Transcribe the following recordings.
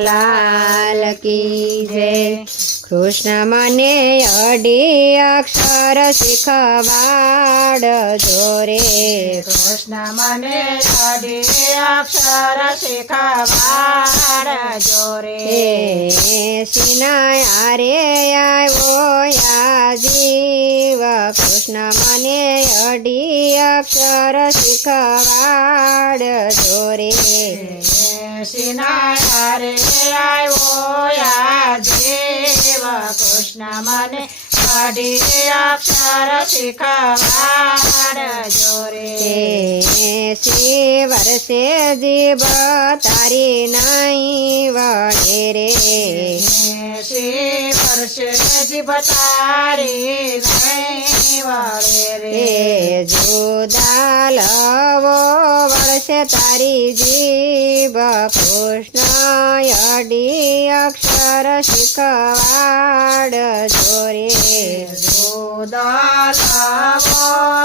લાલ કી જય કૃષ્ણ મને અડી અક્ષર શીખવાડ જોરે કૃષ્ણ મને અઢી અક્ષર શીખવાડ જોરે હે સિનાય રે આવ્યો યા જીવ કૃષ્ણ મને અડી અક્ષર શીખવાડ જોરે સિનાય રે આવ્યો યા દેવ કૃષ્ણ મને અઢી અક્ષર શીખવાડ જોરે હે શિવ વર્ષે જીવ તારી નહીં વળે રે શ્રી વર્ષે જીવ તારી નહીં વળે રે હે જુદા લવો વળશે તારી જીવ કૃષ્ણ અડી અક્ષર શીખવાડ જોરે જોદાલાવો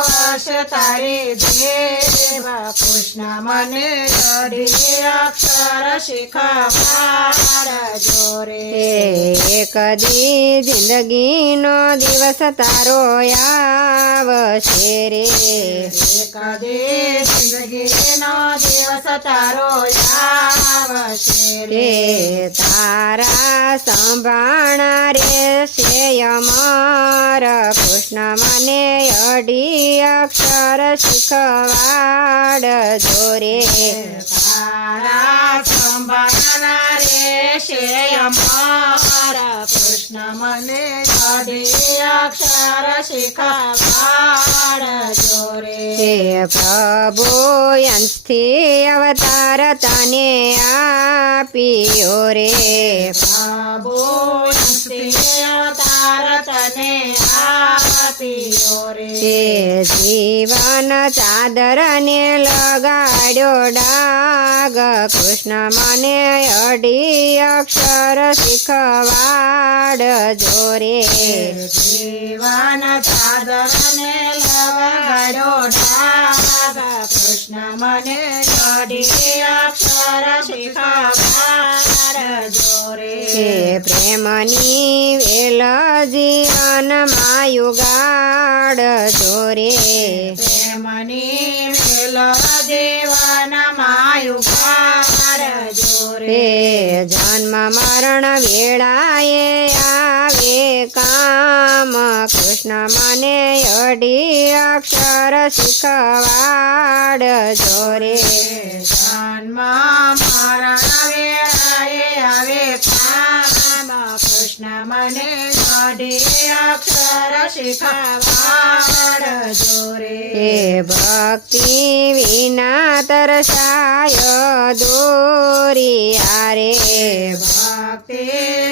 વર્ષ તારી દેવ કૃષ્ણ મને અઢી દી જિંદગીનો દિવસ તારો આવશે રે જિંદગીનો દિવસ તારો આવશે રે. રે તારા સંભાણા રે છે અમર કૃષ્ણ મને અડી અક્ષર શીખવાડ જોરે કૃષ્ણ મને અઢી અક્ષર શીખવાડ જોરે પ્રભુ અંશથી અવતાર તને આપ્યો રે. બાબો અવતાર તને રે જીવન ચાદર ને લગાડ્યો ડાગ કૃષ્ણ મને અડી અક્ષર શીખવાડ જોરે. જીવન ચાદરને લગાડ્યો ડાગ કૃષ્ણ મને અઢી અક્ષર શીખવાડ જોરે. હે પ્રેમની વેલ જીવન માયુગાડ જોરે. પ્રેમની મેલ દેવન માયુગાર જોરે. જન્મ મરણ વેળાએ આવે કામ. કૃષ્ણ મને અડી અક્ષર શીખવાડ જોરે. જન્મ મરણ વેળાએ આવે કામ. કૃષ્ણ મને અઢી અક્ષર શીખવાડ જોરે. હે ભક્તિ વિના તરસાય દોરી. આરે ભક્તિ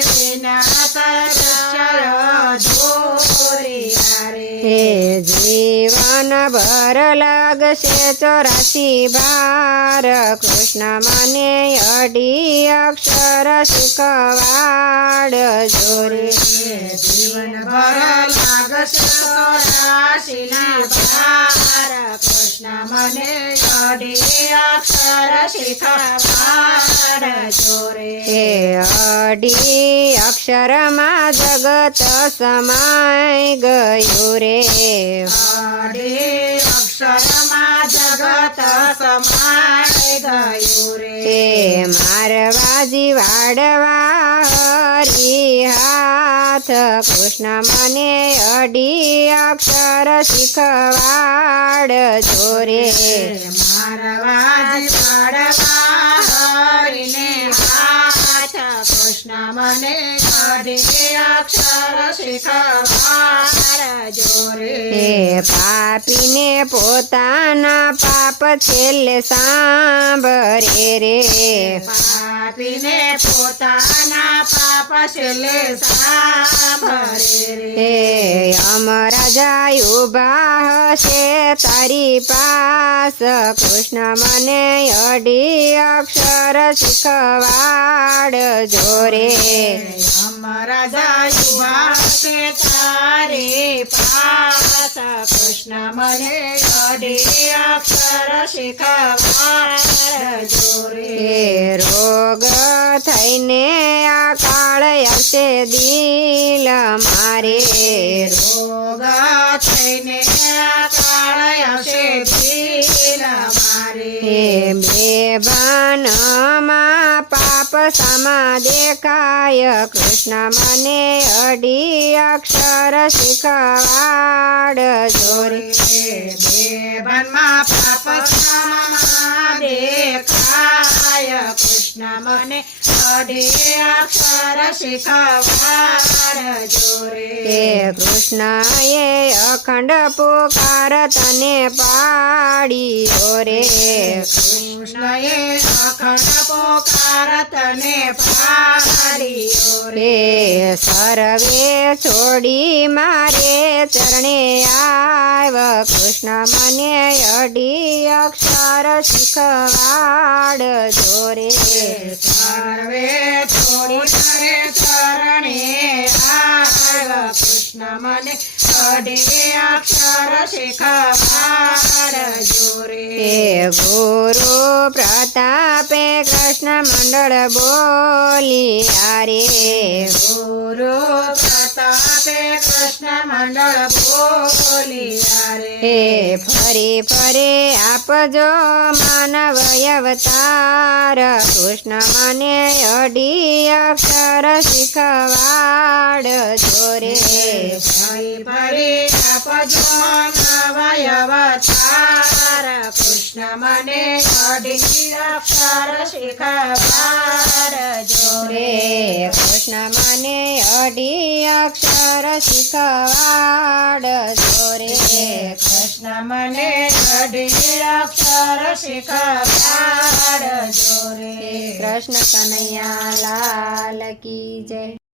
હે જીવન ભર લાગશે ચોરાસી ભાર કૃષ્ણ મને અડી અક્ષર શીખવાડ. જોરે જીવન ભર લાગશે ચોરાશીના ભાર કૃષ્ણ મને અઢી અક્ષર શીખવાડ. હે અડી અક્ષરમાં જગત સમાય ગયું રે. અઢી અક્ષરમાં જગત સમાય ગયું રે. હે મારવાજી વાડવા હરી હાથ કૃષ્ણ મને અડી અક્ષર શીખવાડ જોરે મારવાજ પાડવા કૃષ્ણ મને અઢી અક્ષર શીખવાડ જોરે હે પાપીને પોતાના પાપ છેલ્લે સાંભળે રે પાપીને પોતાના પાપ છેલ્લે સાંભળે રે. હે અમરાજા ઊભા હશે તારી પાસ. કૃષ્ણ મને અડી અક્ષર શીખવાડ જોરે અમર રાજા યુવા છે તારે પાસ. કૃષ્ણ મને અડે અક્ષર શીખવાડજો રે એ રોગ થઈને આ કાળ આવશે દિલ મારે. રોગ થઈને કાળ આવશે દિલ હે બેભાનમાં પાપ સામા દેખાય કૃષ્ણ મને અઢી અક્ષર શીખવાડ જોરે દેવનમાં પાપ સામા દેખાય કૃષ્ણ મને અઢી અક્ષર શીખવાડ જોરે હે કૃષ્ણએ અખંડ પુકાર તને પાડી રે કૃષ્ણએ અખંડ પોકાર તને પાડ્યો રે સર્વે છોડી મારે ચરણે આવ. કૃષ્ણ મને અડી અક્ષર શીખવાડ. જોરે સર્વે છોડી મારે ચરણે આવ કૃષ્ણ મને અઢી અક્ષર શીખવાડ જોરે હે ગુરુ પ્રતાપે કૃષ્ણ મંડળ બોલી આરે ગુરુ પ્રતાપે કૃષ્ણ મંડળ બોલિયા હે રે ફરી ફરે આપજો માનવ અવતાર કૃષ્ણ મને અઢી અક્ષર શીખવાડ જોરે ફરી ફરી આપજો નવયવતાર કૃષ્ણ મને અઢી અક્ષર શીખવાડ જોરે રે, કૃષ્ણ મને અઢી અક્ષર શીખવાડ જોરે કૃષ્ણ મને અઢી અક્ષર શીખવાડ જોરે કૃષ્ણ કનૈયા લાલ કી જય.